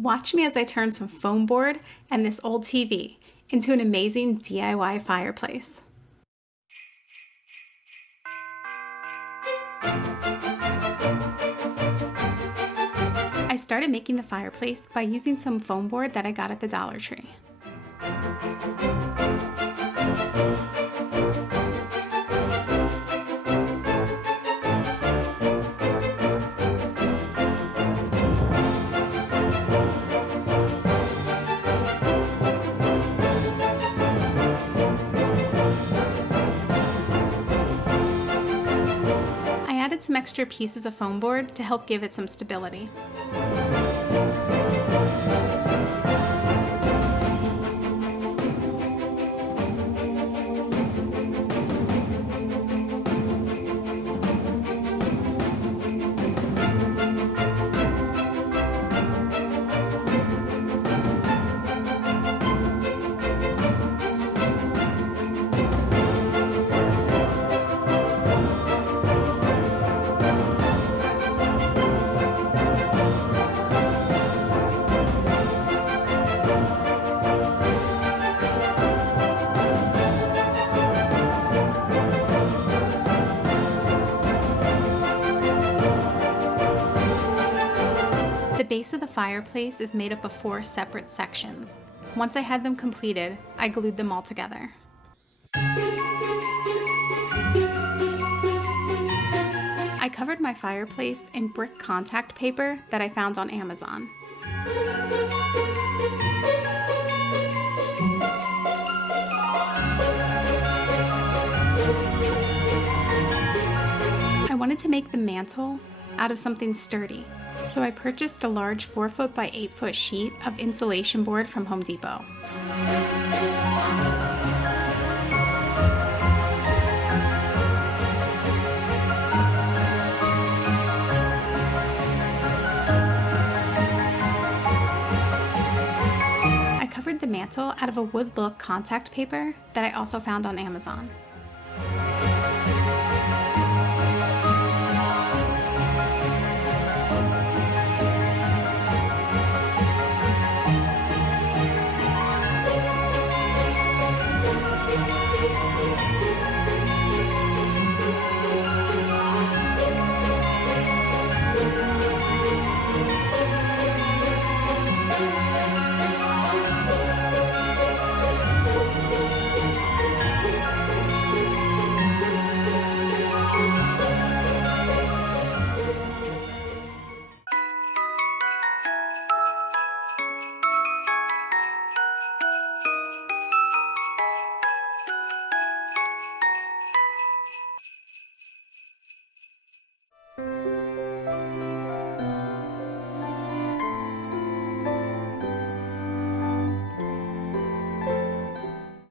Watch me as I turn some foam board and this old TV into an amazing DIY fireplace. I started making the fireplace by using some foam board that I got at the Dollar Tree. I added some extra pieces of foam board to help give it some stability. The base of the fireplace is made up of 4 separate sections. Once I had them completed, I glued them all together. I covered my fireplace in brick contact paper that I found on Amazon. I wanted to make the mantle out of something sturdy, so I purchased a large 4-foot by 8-foot sheet of insulation board from Home Depot. I covered the mantle out of a wood look contact paper that I also found on Amazon.